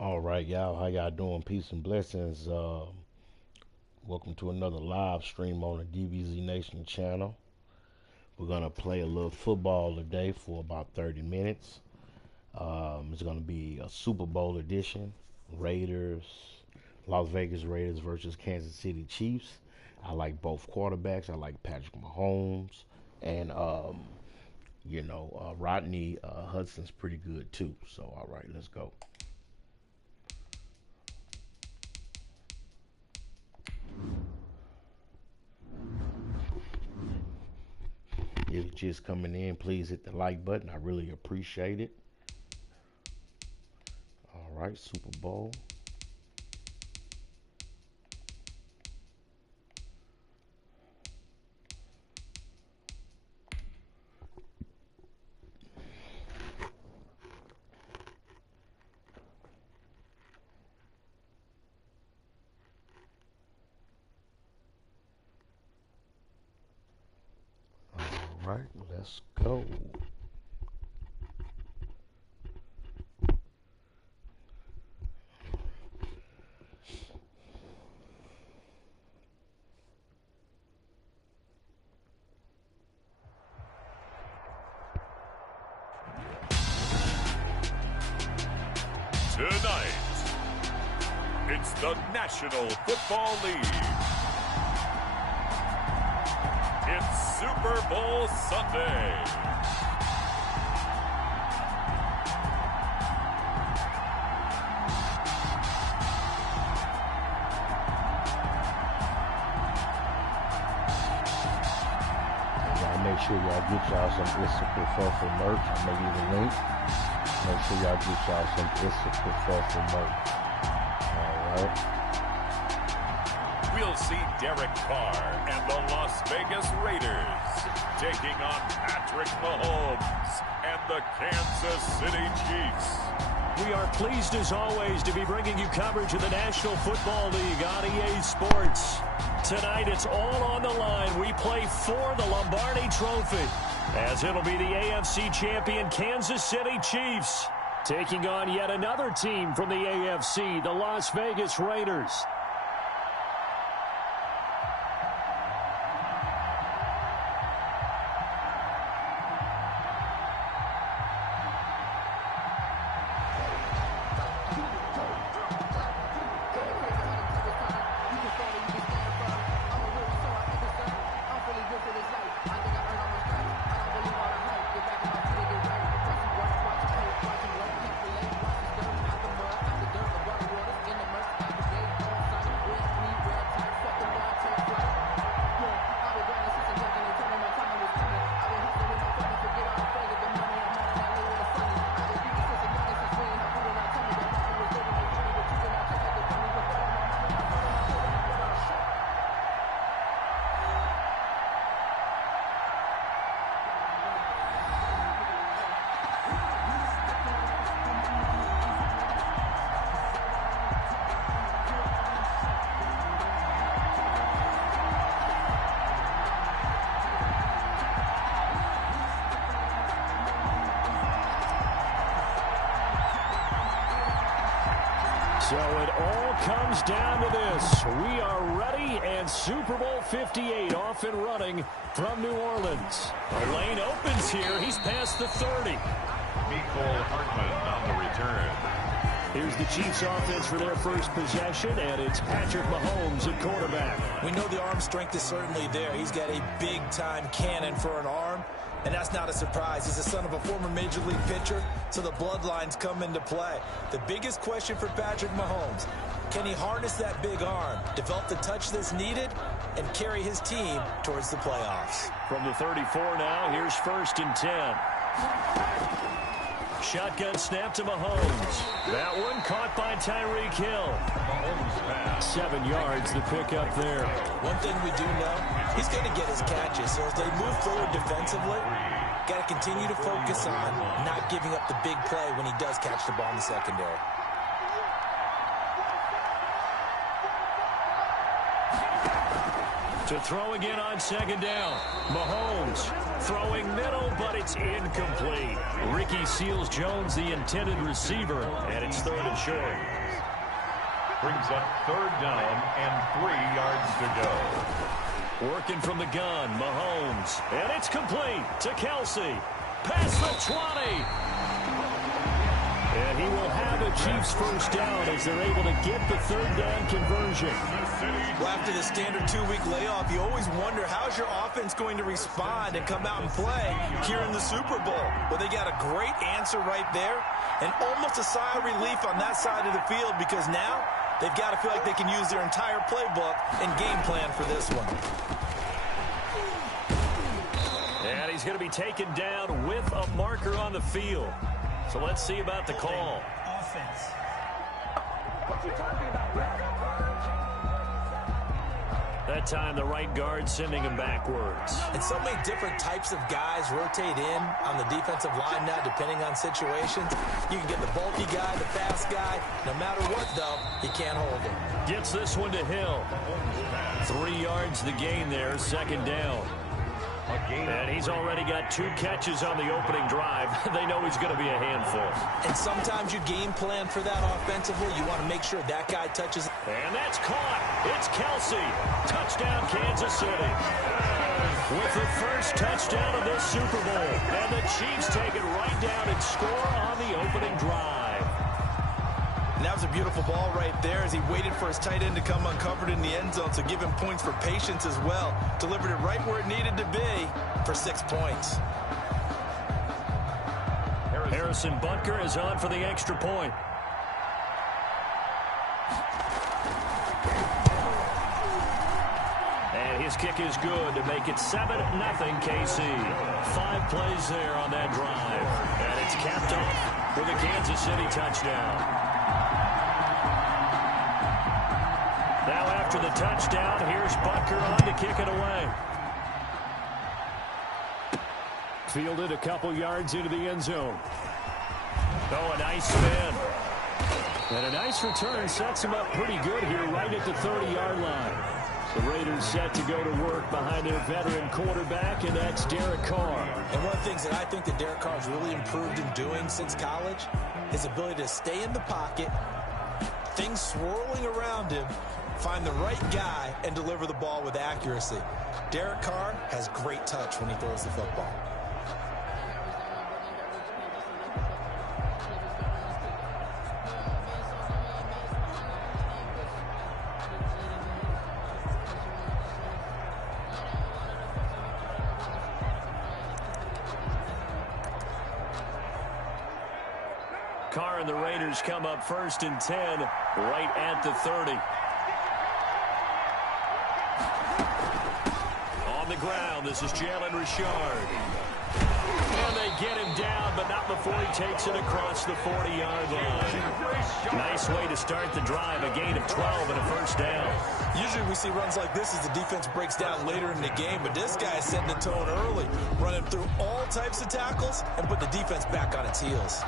All right, y'all. How y'all doing? Peace and blessings. Welcome to another live stream on the DBZ Nation channel. We're gonna play a little football today for about 30 minutes. It's gonna be a Super Bowl edition. Raiders, Las Vegas Raiders versus Kansas City Chiefs. I like both quarterbacks. I like Patrick Mahomes, and Rodney Hudson's pretty good too. So, all right, let's go. If you're just coming in, please hit the like button. I really appreciate it. All right, Super Bowl. All right, let's go. Tonight, it's the National Football League. It's Super Bowl Sunday. Make sure y'all get y'all some It's a Professor merch. I'm gonna leave a link. Make sure y'all get y'all some It's a Professor merch. Alright. We'll see Derek Carr and the Las Vegas Raiders taking on Patrick Mahomes and the Kansas City Chiefs. We are pleased as always to be bringing you coverage of the National Football League on EA Sports. Tonight it's all on the line. We play for the Lombardi Trophy, as it'll be the AFC champion Kansas City Chiefs taking on yet another team from the AFC, the Las Vegas Raiders. So it all comes down to this. We are ready, and Super Bowl 58 off and running from New Orleans. The lane opens here. He's past the 30. Nicole Hartman on the return. Here's the Chiefs offense for their first possession, and it's Patrick Mahomes at quarterback. We know the arm strength is certainly there. He's got a big-time cannon for an arm, and that's not a surprise. He's the son of a former Major League pitcher, so the bloodlines come into play. The biggest question for Patrick Mahomes, can he harness that big arm, develop the touch that's needed, and carry his team towards the playoffs? From the 34 now, here's 1st and 10. Shotgun snap to Mahomes. That one caught by Tyreek Hill. 7 yards the pick up there. One thing we do know, he's going to get his catches. So as they move forward defensively, got to continue to focus on not giving up the big play when he does catch the ball in the secondary. To throw again on second down. Mahomes throwing middle, but it's incomplete. Ricky Seals-Jones, the intended receiver, and it's 3rd and short. Brings up 3rd down and 3 yards to go. Working from the gun, Mahomes, and it's complete to Kelsey. Past the 20. And he will have a Chiefs first down as they're able to get the 3rd down conversion. Well, after the standard 2-week layoff, you always wonder how's your offense going to respond and come out and play here in the Super Bowl. Well, they got a great answer right there and almost a sigh of relief on that side of the field because now they've got to feel like they can use their entire playbook and game plan for this one. And he's going to be taken down with a marker on the field. So let's see about the call. Offense. What you talking about? That time the right guard sending him backwards. And so many different types of guys rotate in on the defensive line now depending on situations. You can get the bulky guy, the fast guy. No matter what, though, you can't hold him. Gets this one to Hill. 3 yards the gain there, 2nd down. And he's already got 2 catches on the opening drive. They know he's going to be a handful. And sometimes you game plan for that offensively. You want to make sure that guy touches. And that's caught. It's Kelsey. Touchdown, Kansas City. With the first touchdown of this Super Bowl. And the Chiefs take it right down and score on the opening drive. And that was a beautiful ball right there as he waited for his tight end to come uncovered in the end zone. So give him points for patience as well. Delivered it right where it needed to be for 6 points. Harrison Butker is on for the extra point. And his kick is good to make it 7-0 KC. 5 plays there on that drive. And it's capped off with a Kansas City touchdown. Now after the touchdown, here's Butker on to kick it away. Fielded a couple yards into the end zone. Oh, a nice spin. And a nice return sets him up pretty good here right at the 30-yard line. The Raiders set to go to work behind their veteran quarterback, and that's Derek Carr. And one of the things that I think that Derek Carr has really improved in doing since college, his ability to stay in the pocket, things swirling around him, find the right guy, and deliver the ball with accuracy. Derek Carr has great touch when he throws the football. Carr and the Raiders come up 1st and 10 right at the 30. On the ground, this is Jalen Richard. And they get him down, but not before he takes it across the 40-yard line. Nice way to start the drive, a gain of 12 and a first down. Usually we see runs like this as the defense breaks down later in the game, but this guy is setting the tone early, running through all types of tackles and put the defense back on its heels.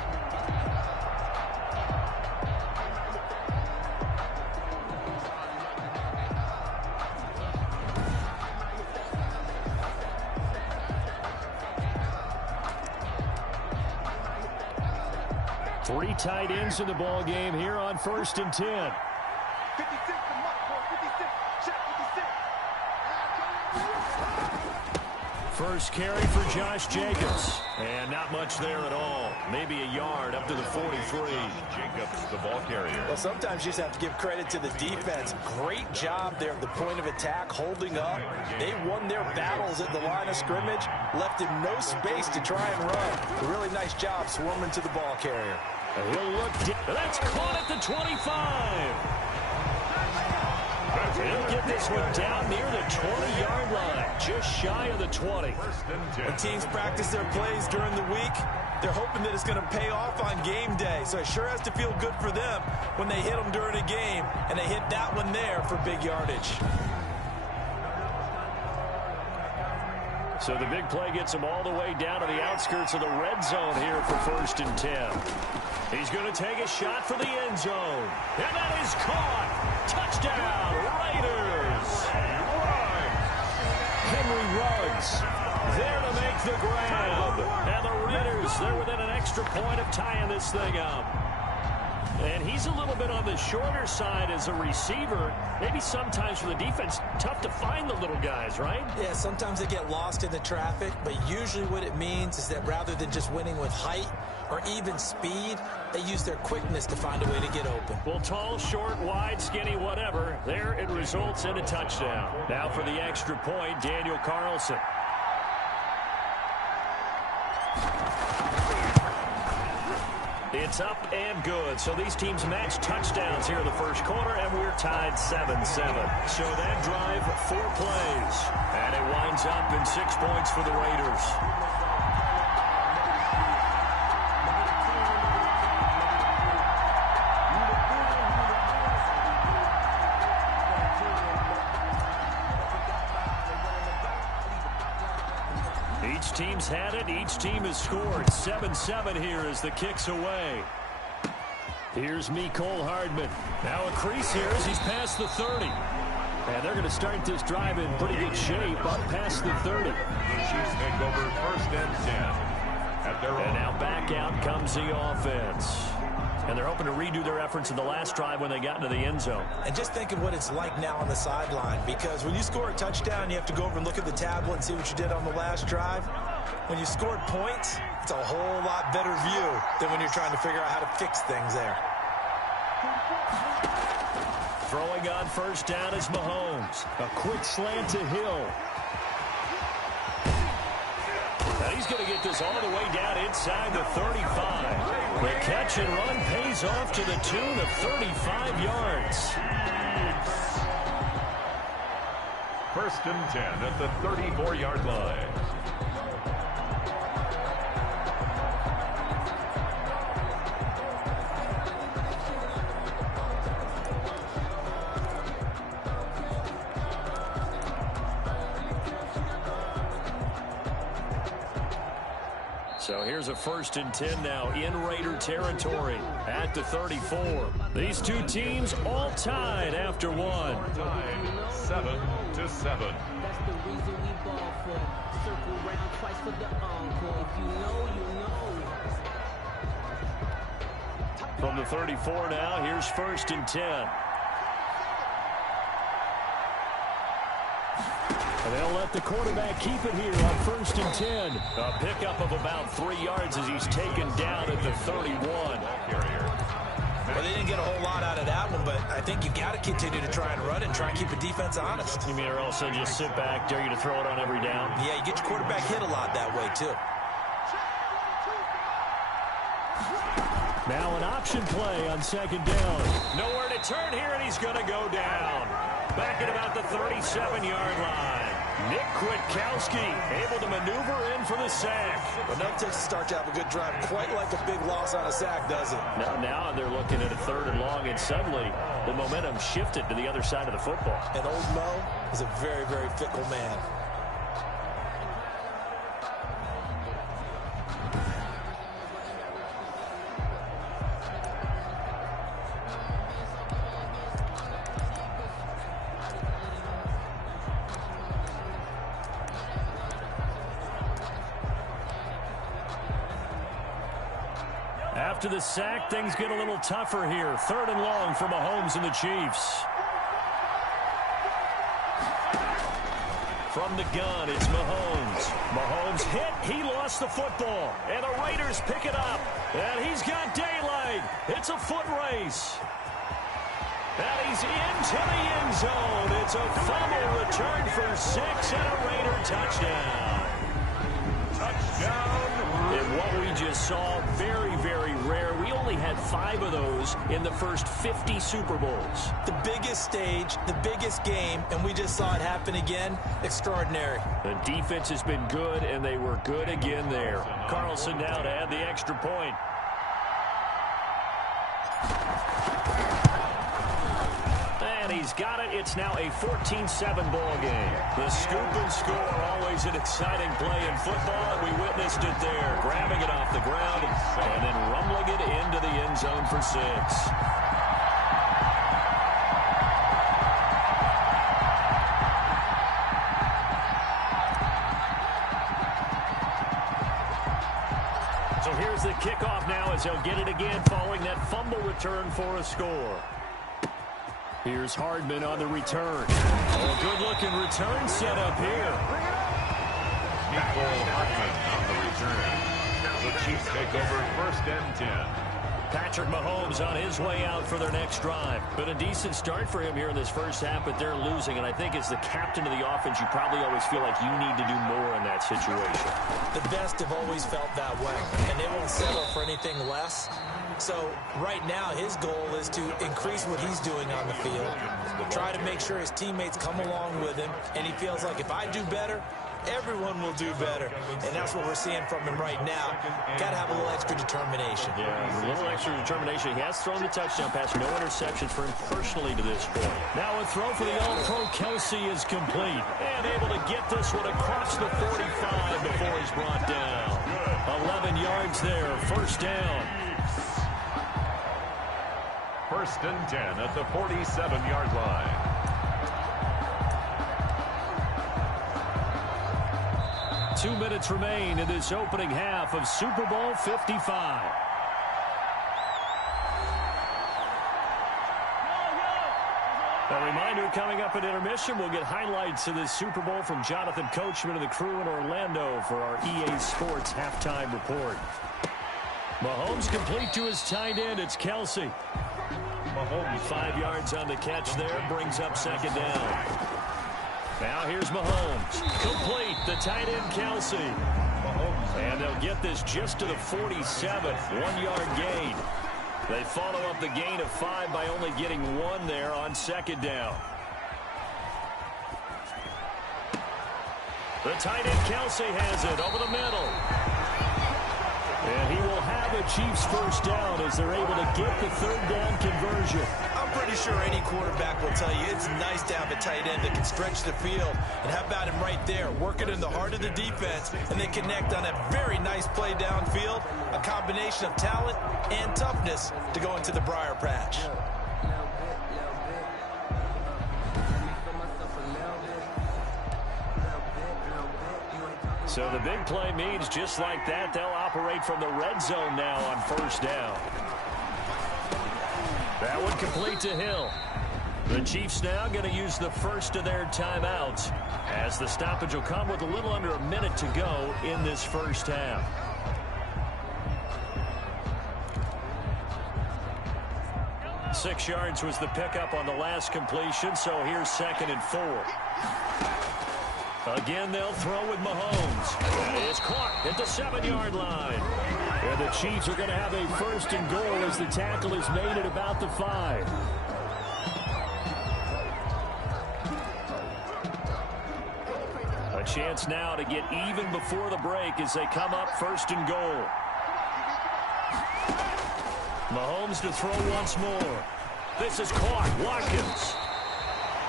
Three tight ends in the ball game here on 1st and 10. 56 to Mark, 56, shot 56. First carry for Josh Jacobs. And not much there at all. Maybe a yard up to the 43. Jacobs, the ball carrier. Well, sometimes you just have to give credit to the defense. Great job there at the point of attack, holding up. They won their battles at the line of scrimmage, left him no space to try and run. A really nice job swarming to the ball carrier. And he'll look. That's caught at the 25. He'll get this one down near the 20-yard line, just shy of the 20. When teams practice their plays during the week, they're hoping that it's going to pay off on game day. So it sure has to feel good for them when they hit them during a game, and they hit that one there for big yardage. So the big play gets him all the way down to the outskirts of the red zone here for 1st and 10. He's going to take a shot for the end zone. And that is caught. Touchdown, Raiders. Henry Ruggs there to make the grab. And the Raiders, they're within an extra point of tying this thing up. And he's a little bit on the shorter side as a receiver. Maybe sometimes for the defense, tough to find the little guys, right? Yeah, sometimes they get lost in the traffic, but usually what it means is that rather than just winning with height or even speed, they use their quickness to find a way to get open. Well, tall, short, wide, skinny, whatever, there it results in a touchdown. Now for the extra point, Daniel Carlson. It's up and good. So these teams match touchdowns here in the first quarter, and we're tied 7-7. So that drive, 4 plays. And it winds up in 6 points for the Raiders. Each team's had it. Each team has scored. 7-7 here as the kick's away. Here's Mecole Hardman. Now a crease here as he's past the 30. And they're going to start this drive in pretty good shape up past the 30. Chiefs take over 1st and 10. And now back out comes the offense. And they're hoping to redo their efforts in the last drive when they got into the end zone. And just think of what it's like now on the sideline, because when you score a touchdown, you have to go over and look at the tablet and see what you did on the last drive. When you scored points, it's a whole lot better view than when you're trying to figure out how to fix things there. Throwing on 1st down is Mahomes. A quick slant to Hill. Now he's going to get this all the way down inside the 35. The catch and run pays off to the tune of 35 yards. 1st and 10 at the 34-yard line. So here's a 1st and 10 now in Raider territory at the 34. These two teams all tied after one. Tied 7-7. That's the reason we ball for. Circle round twice for the encore. If you know, you know. From the 34 now, here's 1st and 10. And they'll let the quarterback keep it here on 1st and 10. A pickup of about 3 yards as he's taken down at the 31. Well, they didn't get a whole lot out of that one, but I think you got to continue to try and run it and try and keep the defense honest. You mean or also just sit back, dare you to throw it on every down? Yeah, you get your quarterback hit a lot that way, too. Now an option play on 2nd down. Nowhere to turn here, and he's going to go down. Back at about the 37-yard line. Nick Kwiatkowski able to maneuver in for the sack. But no takes to start to have a good drive. Quite like a big loss on a sack, does it? Now they're looking at a 3rd and long, and suddenly the momentum shifted to the other side of the football. And old Mo is a very, very fickle man. After the sack, things get a little tougher here. 3rd and long for Mahomes and the Chiefs. From the gun, it's Mahomes. Mahomes hit. He lost the football. And the Raiders pick it up. And he's got daylight. It's a foot race. And he's into the end zone. It's a fumble return for 6 and a Raider touchdown. Touchdown. And what we just saw, very, very rare. We only had 5 of those in the first 50 Super Bowls. The biggest stage, the biggest game, and we just saw it happen again. Extraordinary. The defense has been good, and they were good again there. Carlson now to add the extra point. And he's got it. It's now a 14-7 ball game. The scoop and score, always an exciting play in football. We witnessed it there, grabbing it off the ground and then rumbling it into the end zone for 6. as they'll get it again following that fumble return for a score. Here's Hardman on the return. Oh, good-looking return set up here. Nicole Hardman on the return. The Chiefs take over 1st and 10. Patrick Mahomes on his way out for their next drive. Been a decent start for him here in this first half, but they're losing. And I think as the captain of the offense, you probably always feel like you need to do more in that situation. The best have always felt that way, and they won't settle for anything less. So right now his goal is to increase what he's doing on the field, try to make sure his teammates come along with him, and he feels like if I do better, everyone will do better. And that's what we're seeing from him right now. Got to have a little extra determination. Yeah, a little extra determination. He has thrown the touchdown pass. No interceptions for him personally to this point. Now a throw for the All-Pro Kelsey is complete. And able to get this one across the 45 before he's brought down. 11 yards there. 1st down. 1st and 10 at the 47-yard line. Two minutes remain in this opening half of Super Bowl 55. A reminder, coming up at intermission, we'll get highlights of this Super Bowl from Jonathan Coachman and the crew in Orlando for our EA Sports halftime report. Mahomes complete to his tight end. It's Kelsey. Mahomes 5 yards on the catch there, brings up 2nd down. Now here's Mahomes. Complete, the tight end Kelsey. And they'll get this just to the 47. 1-yard gain. They follow up the gain of 5 by only getting 1 there on 2nd down. The tight end Kelsey has it over the middle. And he will have a Chiefs 1st down as they're able to get the 3rd down conversion. I'm pretty sure any quarterback will tell you it's nice to have a tight end that can stretch the field. And how about him right there, working in the heart of the defense, and they connect on a very nice play downfield, a combination of talent and toughness to go into the briar patch. So the big play means just like that, they'll operate from the red zone now on 1st down. That one complete to Hill. The Chiefs now going to use the first of their timeouts as the stoppage will come with a little under a minute to go in this first half. Six yards was the pickup on the last completion, so here's 2nd and 4. Again, they'll throw with Mahomes. It's caught at the 7-yard line. And the Chiefs are going to have a 1st and goal as the tackle is made at about the 5. A chance now to get even before the break as they come up 1st and goal. Mahomes to throw once more. This is caught. Watkins.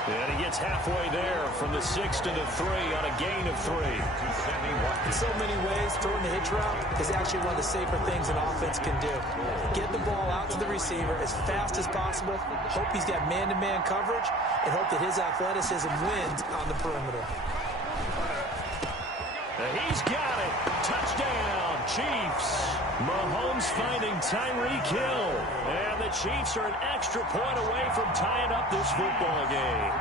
And he gets halfway there from the 6 to the 3 on a gain of 3. In so many ways, throwing the hitch route is actually one of the safer things an offense can do. Get the ball out to the receiver as fast as possible, hope he's got man-to-man coverage, and hope that his athleticism wins on the perimeter. He's got it. Touchdown, Chiefs. Mahomes finding Tyreek Hill. And the Chiefs are an extra point away from tying up this football game.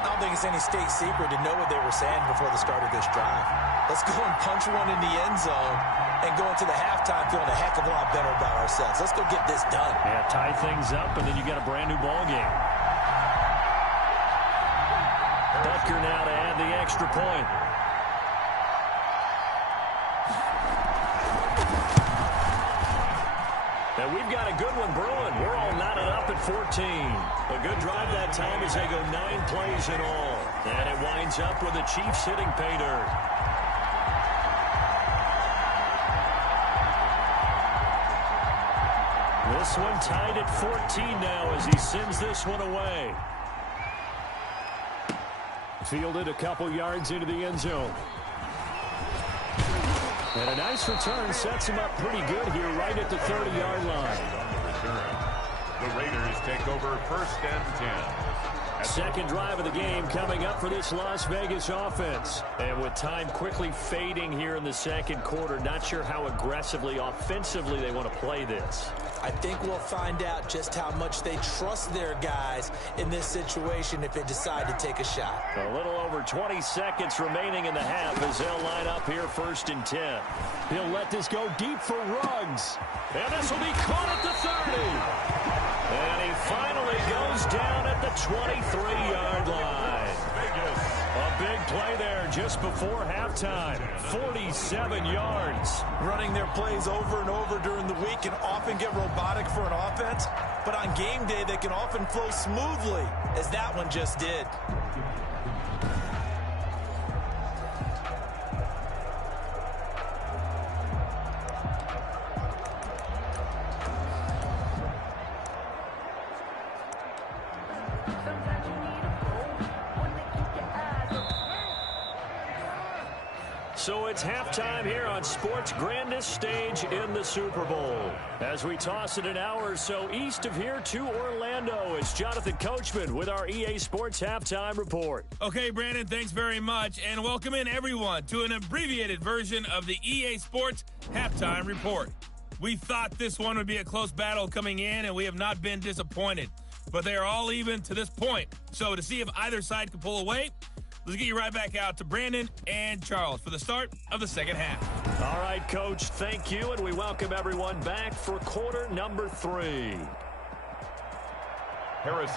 I don't think it's any state secret to know what they were saying before the start of this drive. Let's go and punch one in the end zone and go into the halftime feeling a heck of a lot better about ourselves. Let's go get this done. Yeah, tie things up, and then you got a brand new ball game. Butker now to add the extra point. And we've got a good one brewing. We're all knotted up at 14. A good drive that time as they go 9 plays in all. And it winds up with the Chiefs hitting pay dirt. This one tied at 14 now as he sends this one away. Fielded a couple yards into the end zone. And a nice return sets him up pretty good here right at the 30-yard line. The Raiders take over 1st and 10. Second drive of the game coming up for this Las Vegas offense. And with time quickly fading here in the second quarter, not sure how aggressively, offensively they want to play this. I think we'll find out just how much they trust their guys in this situation if they decide to take a shot. A little over 20 seconds remaining in the half as they'll line up here 1st and 10. He'll let this go deep for Ruggs. And this will be caught at the 30. And he finally goes down at the 23-yard line. A big play there just before halftime. 47 yards. Running their plays over and over during the week can often get robotic for an offense, but on game day they can often flow smoothly, as that one just did. So it's halftime here on sports' grandest stage in the Super Bowl. As we toss it an hour or so east of here to Orlando, it's Jonathan Coachman with our EA Sports Halftime Report. Okay, Brandon, thanks very much, and welcome in everyone to an abbreviated version of the EA Sports Halftime Report. We thought this one would be a close battle coming in, and we have not been disappointed. But they are all even to this point. So to see if either side can pull away, let's get you right back out to Brandon and Charles for the start of the second half. All right, Coach, thank you, and we welcome everyone back for quarter number 3.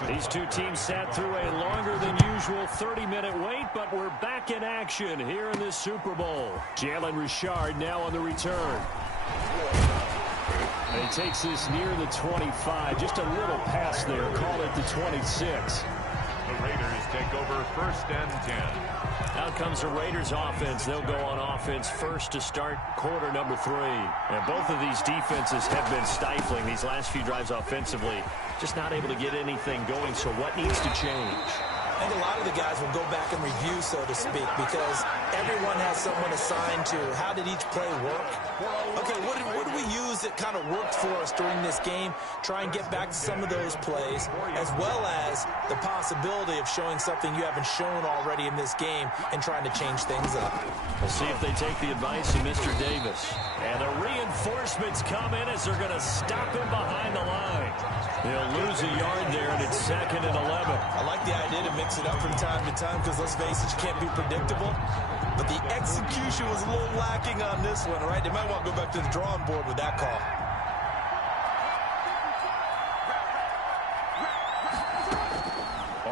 These two teams sat through a longer than usual 30-minute wait, but we're back in action here in this Super Bowl. Jalen Richard now on the return. And he takes this near the 25, just a little pass there, call it the 26. The Raiders take over 1st and 10. Out comes the Raiders offense. They'll go on offense first to start quarter number 3. And both of these defenses have been stifling these last few drives offensively. Just not able to get anything going, so what needs to change? I think a lot of the guys will go back and review, so to speak, because everyone has someone assigned to how did each play work. Okay, what did we use that kind of worked for us during this game? Try and get back to some of those plays, as well as the possibility of showing something you haven't shown already in this game and trying to change things up. We'll see if they take the advice of Mr. Davis. And the reinforcements come in as they're going to stop him behind the line. They'll lose a yard there, and it's 2nd and 11. I like the idea to mix it up from time to time because, let's face it, you can't be predictable. But the execution was a little lacking on this one, right? They might want to go back to the drawing board with that call.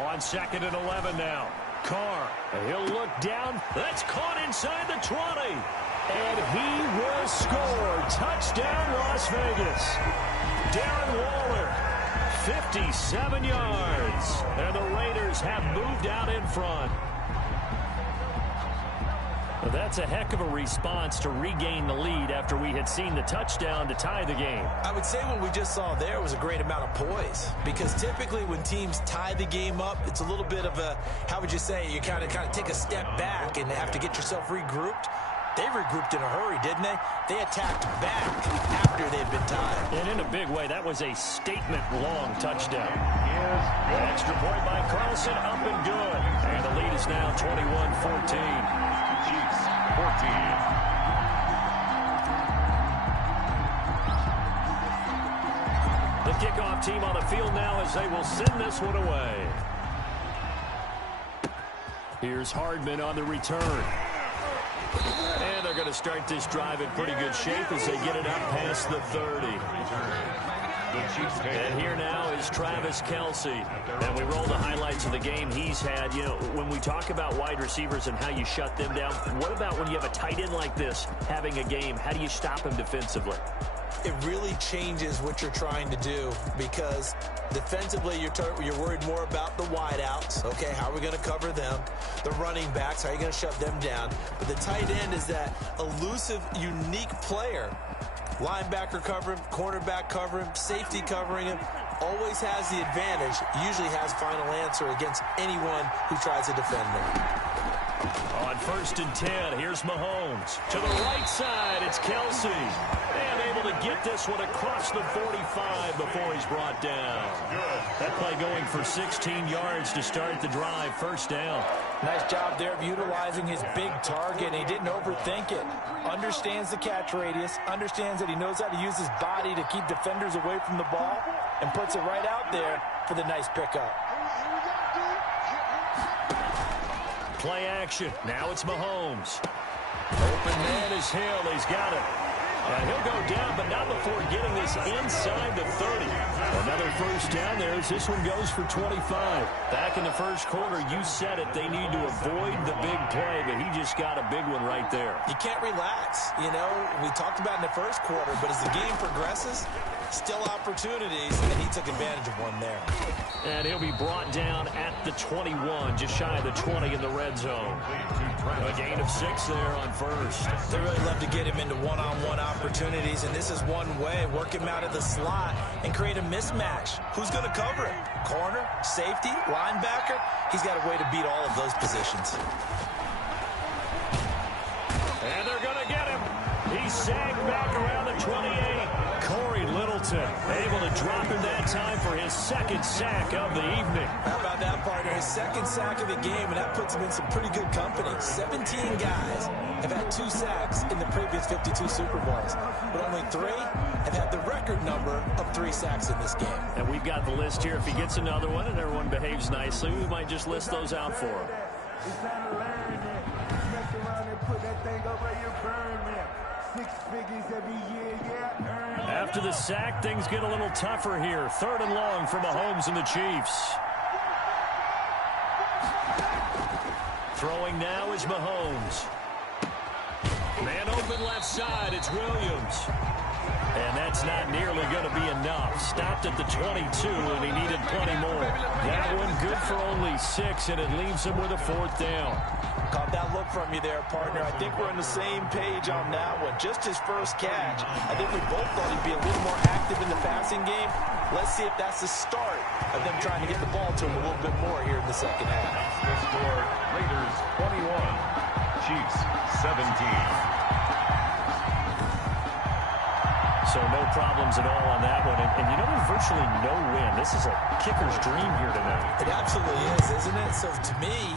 On 2nd and 11 now. Carr, he'll look down. That's caught inside the 20. And he will score. Touchdown, Las Vegas. Darren Waller, 57 yards. And the Raiders have moved out in front. Well, that's a heck of a response to regain the lead after we had seen the touchdown to tie the game. I would say what we just saw there was a great amount of poise, because typically when teams tie the game up, it's a little bit of a, how would you say, you kind of take a step back and have to get yourself regrouped. They regrouped in a hurry, didn't they? They attacked back after they'd been tied. And in a big way, that was a statement-long touchdown. An extra point by Carlson, up and good. And the lead is now 21-14. Chiefs 14. The kickoff team on the field now as they will send this one away. Here's Hardman on the return. And they're going to start this drive in pretty good shape as they get it up past the 30. And here now is Travis Kelce. And we roll the highlights of the game he's had. You know, when we talk about wide receivers and how you shut them down, what about when you have a tight end like this having a game? How do you stop him defensively? It really changes what you're trying to do, because defensively you're worried more about the wideouts. Okay, how are we going to cover them? The running backs, how are you going to shut them down? But the tight end is that elusive, unique player. Linebacker cover him, cornerback cover him, safety covering him. Always has the advantage, usually has final answer against anyone who tries to defend him. On 1st and 10, here's Mahomes. To the right side, it's Kelce. And able to get this one across the 45 before he's brought down. That play going for 16 yards to start the drive. First down. Nice job there of utilizing his big target, and he didn't overthink it. Understands the catch radius, understands that he knows how to use his body to keep defenders away from the ball, and puts it right out there for the nice pickup. Play action. Now it's Mahomes. Open man is Hill. He's got it. And he'll go down, but not before getting this inside the 30. Another first down there as this one goes for 25. Back in the first quarter, you said it, they need to avoid the big play, but he just got a big one right there. You can't relax. You know, we talked about in the first quarter, but as the game progresses, still opportunities, and he took advantage of one there. And he'll be brought down at the 21, just shy of the 20 in the red zone. A gain of 6 there on first. They really love to get him into one-on-one opportunities, and this is one way. Work him out of the slot and create a mismatch. Who's going to cover him? Corner, safety, linebacker? He's got a way to beat all of those positions. And they're going to get him. He sagged back around the 28. Corey Littleton able to drop him that time for his second sack of the evening. How about that, partner? His second sack of the game, and that puts him in some pretty good company. 17 guys have had 2 sacks in the previous 52 Super Bowls, but only 3 have had the record number of 3 sacks in this game. And we've got the list here. If he gets another one and everyone behaves nicely, we might just list those out for him. After the sack, things get a little tougher here. 3rd and long for Mahomes and the Chiefs. Throwing now is Mahomes. Man open left side, it's Williams. And that's not nearly going to be enough. Stopped at the 22, and he needed plenty more. That one good for only 6, and it leaves him with a 4th down. Caught that look from you there, partner. I think we're on the same page on that one. Just his first catch. I think we both thought he'd be a little more active in the passing game. Let's see if that's the start of them trying to get the ball to him a little bit more here in the second half. The score, Raiders 21, Chiefs 17. So no problems at all on that one. And you know, there's virtually no win. This is a kicker's dream here tonight. It absolutely is, isn't it? So to me,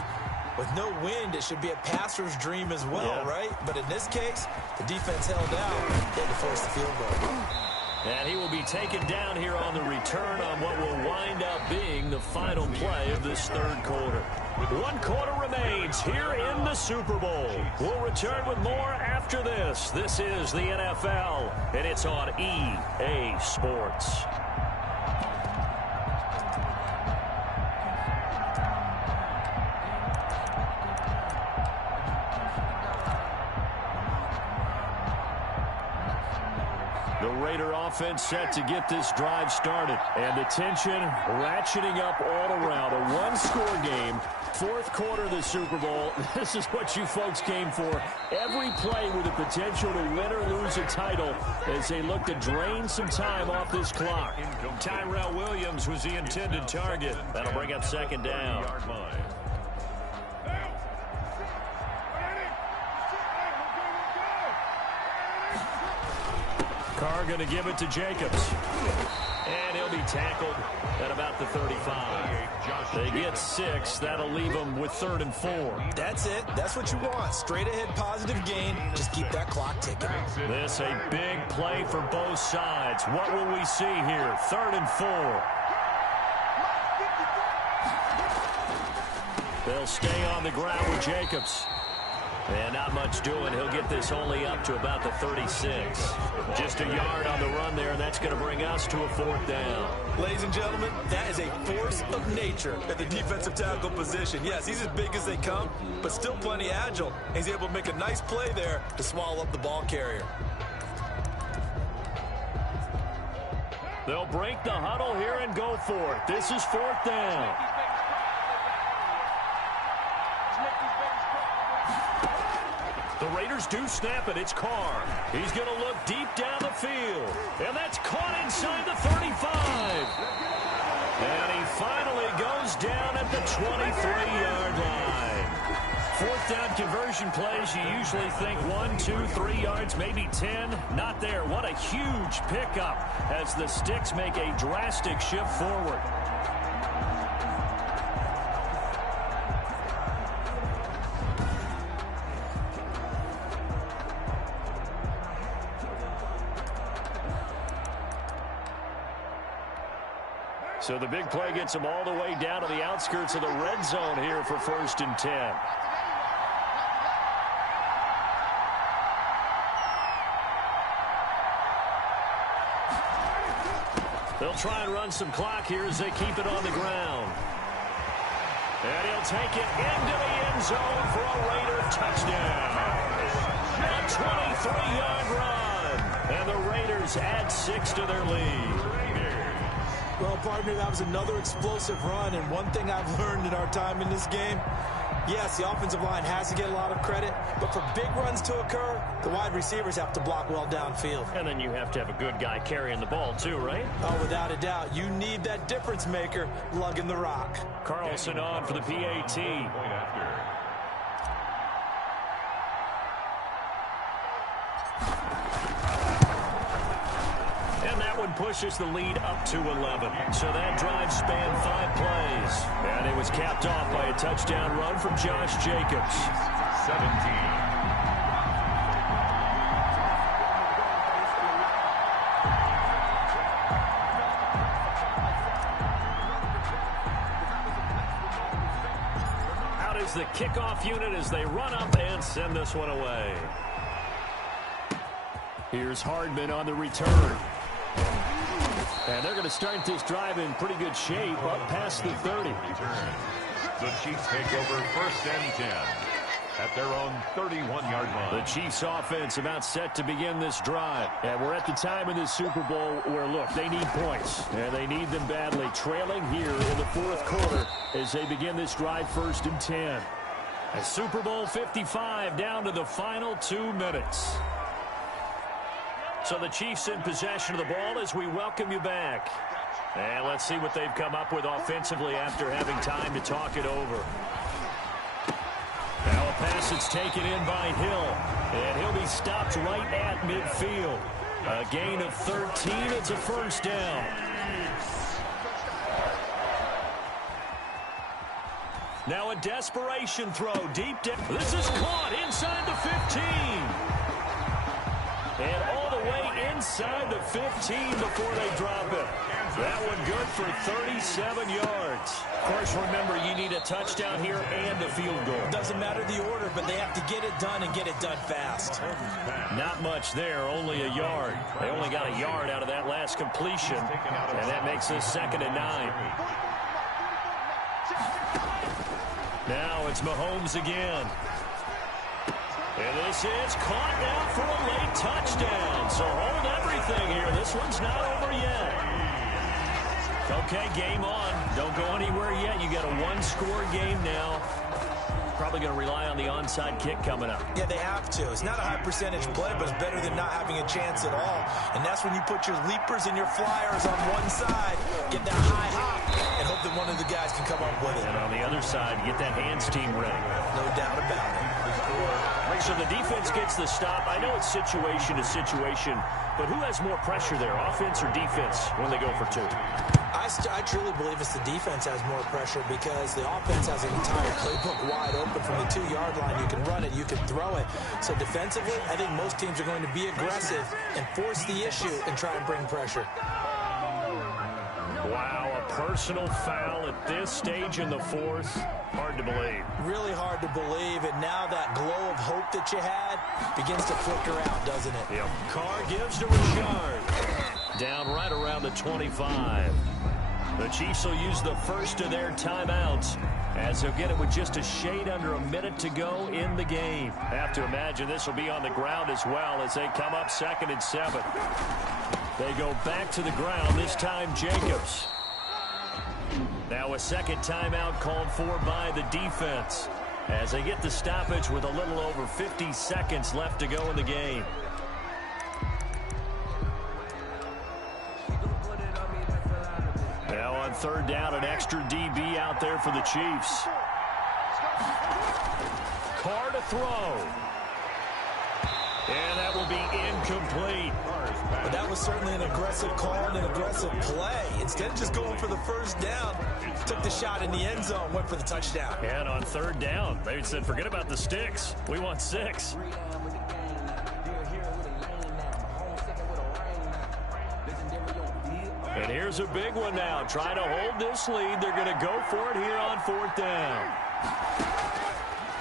with no wind, it should be a passer's dream as well, right? But in this case, the defense held out. They had to force the field goal. And he will be taken down here on the return on what will wind up being the final play of this 3rd quarter. 1 quarter remains here in the Super Bowl. We'll return with more after this. This is the NFL, and it's on EA Sports. The Raider offense set to get this drive started. And the tension ratcheting up all around. A 1-score game. 4th quarter of the Super Bowl. This is what you folks came for. Every play with the potential to win or lose a title as they look to drain some time off this clock. Tyrell Williams was the intended target. That'll bring up 2nd down. Carr going to give it to Jacobs. And he'll be tackled at about the 35. They get 6. That'll leave them with 3rd and 4. That's it. That's what you want. Straight ahead positive gain. Just keep that clock ticking. This a big play for both sides. What will we see here? 3rd and 4. They'll stay on the ground with Jacobs. And not much doing. He'll get this only up to about the 36. Just a yard on the run there, and that's going to bring us to a 4th down. Ladies and gentlemen, that is a force of nature at the defensive tackle position. Yes, he's as big as they come, but still plenty agile. He's able to make a nice play there to swallow up the ball carrier. They'll break the huddle here and go for it. This is 4th down. The Raiders do snap it. It's Carr. He's going to look deep down the field. And that's caught inside the 35. And he finally goes down at the 23-yard line. 4th down conversion. conversion plays, you usually think 1, 2, 3 yards, maybe 10. Not there. What a huge pickup as the Sticks make a drastic shift forward. So the big play gets them all the way down to the outskirts of the red zone here for 1st and 10. They'll try and run some clock here as they keep it on the ground. And he'll take it into the end zone for a Raider touchdown. A 23-yard run. And the Raiders add 6 to their lead. Well, partner, that was another explosive run, and one thing I've learned in our time in this game, yes, the offensive line has to get a lot of credit, but for big runs to occur, the wide receivers have to block well downfield. And then you have to have a good guy carrying the ball too, right? Oh, without a doubt. You need that difference maker lugging the rock. Carlson on for the PAT. Pushes the lead up to 11. So that drive spanned 5 plays. And it was capped off by a touchdown run from Josh Jacobs. 17. Out is the kickoff unit as they run up and send this one away. Here's Hardman on the return. And they're going to start this drive in pretty good shape up past the 30. The Chiefs take over 1st and 10 at their own 31-yard line. The Chiefs offense about set to begin this drive. And we're at the time in this Super Bowl where, look, they need points. And they need them badly. Trailing here in the 4th quarter as they begin this drive 1st and 10. A Super Bowl 55 down to the final 2 minutes. So the Chiefs in possession of the ball as we welcome you back. And let's see what they've come up with offensively after having time to talk it over. Now a pass that's taken in by Hill. And he'll be stopped right at midfield. A gain of 13. It's a 1st down. Now a desperation throw deep down. This is caught inside the 15. And all the way inside the 15 before they drop it. That one good for 37 yards. Of course, remember, you need a touchdown here and a field goal. Doesn't matter the order, but they have to get it done and get it done fast. Not much there, only a yard. They only got a yard out of that last completion, and that makes this 2nd and 9. Now it's Mahomes again. And this is caught now for a late touchdown. So hold everything here. This one's not over yet. Okay, game on. Don't go anywhere yet. You got a 1-score game now. Probably going to rely on the onside kick coming up. Yeah, they have to. It's not a high percentage play, but it's better than not having a chance at all. And that's when you put your leapers and your flyers on one side, get that high hop, and hope that one of the guys can come up with it. And on the other side, get that hands team ready. No doubt about it. So the defense gets the stop. I know it's situation to situation, but who has more pressure there, offense or defense, when they go for 2? I truly believe it's the defense has more pressure because the offense has an entire playbook wide open from the 2-yard line. You can run it, you can throw it. So defensively, I think most teams are going to be aggressive and force the issue and try and bring pressure. Wow, a personal foul at this stage in the 4th. Hard to believe. Really hard to believe, and now that glow of hope that you had begins to flicker out, doesn't it? Yep. Carr gives to Richard. Down right around the 25. The Chiefs will use the first of their timeouts as they'll get it with just a shade under a minute to go in the game. I have to imagine this will be on the ground as well as they come up 2nd and 7. They go back to the ground, this time Jacobs. Now a 2nd timeout called for by the defense as they get the stoppage with a little over 50 seconds left to go in the game. Now on 3rd down, an extra DB out there for the Chiefs. Carr to throw. And that will be incomplete. But that was certainly an aggressive call and an aggressive play. Instead of just going for the first down, took the shot in the end zone, went for the touchdown. And on third down, they said, forget about the sticks. We want 6. And here's a big one now. Trying to hold this lead. They're going to go for it here on 4th down.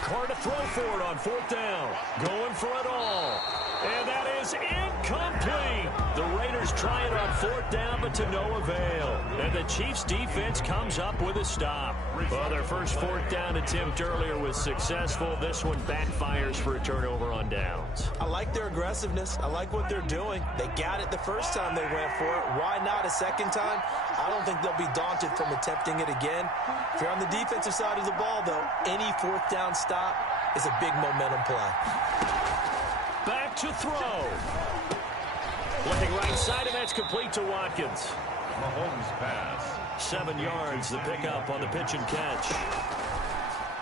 Carr to throw for it on 4th down. Going for it all. And that is incomplete. The Raiders try it on 4th down, but to no avail. And the Chiefs defense comes up with a stop. Well, their first 4th down attempt earlier was successful. This one backfires for a turnover on downs. I like their aggressiveness. I like what they're doing. They got it the first time they went for it. Why not a second time? I don't think they'll be daunted from attempting it again. If you're on the defensive side of the ball, though, any 4th down stop is a big momentum play. Back to throw. Looking right side, and that's complete to Watkins. Mahomes pass. 7 yards, the pickup on the pitch and catch.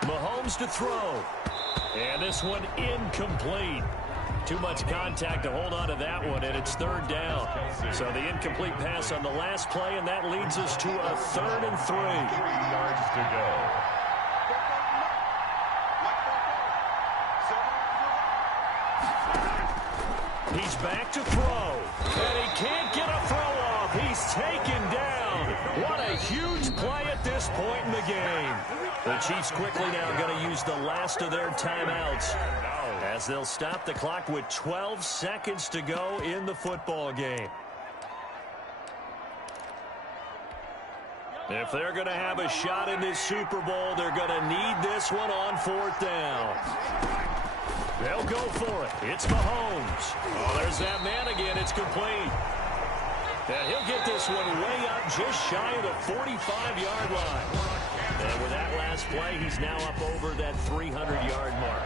Mahomes to throw. And this one incomplete. Too much contact to hold on to that one, and it's 3rd down. So the incomplete pass on the last play, and that leads us to a 3rd and 3. 3 yards to go. He's back to throw, and he can't get a throw off. He's taken down. What a huge play at this point in the game. The Chiefs quickly now going to use the last of their timeouts as they'll stop the clock with 12 seconds to go in the football game. If they're going to have a shot in this Super Bowl, they're going to need this one on 4th down. They'll go for it. It's Mahomes. Oh, there's that man again. It's complete. And he'll get this one way up just shy of the 45-yard line. And with that last play, he's now up over that 300-yard mark.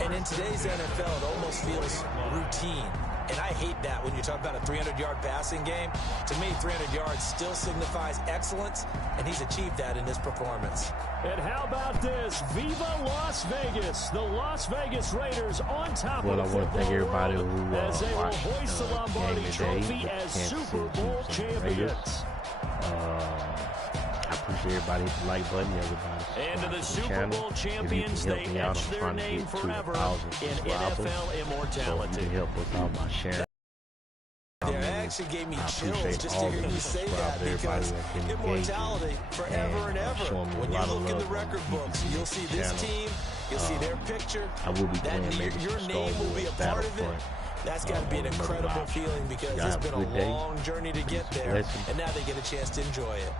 And in today's NFL, it almost feels routine. And I hate that when you talk about a 300-yard passing game. To me, 300 yards still signifies excellence, and he's achieved that in this performance. And how about this? Viva Las Vegas! The Las Vegas Raiders on top Well, I of the want to thank everybody who as they will watched hoist the Lombardi game Trophy today. as Kansas Super City Bowl Chiefs and Raiders. champions. I appreciate everybody hit the like button, everybody. And to the subscribe Super channel. Bowl If you champions, can they help me out, etch I'm their trying to name get to forever 1,000 in subscribers. NFL So you immortality. can help us out by sharing. It actually gave me I chills appreciate just all to hear of you you say subscribe that, to everybody because that's been immortality engaging forever and ever. showing me a When you lot of look in love the on record the books, DBZ you'll see this channel. team, you'll see their picture. I will be That playing maybe your some name Star will be a Wars part of it. Battlefront. That's got to be an on another incredible live feeling, stream. because Y'all it's have a been good a day. long journey to get Peace and there, blessings. and now they get a chance to enjoy it.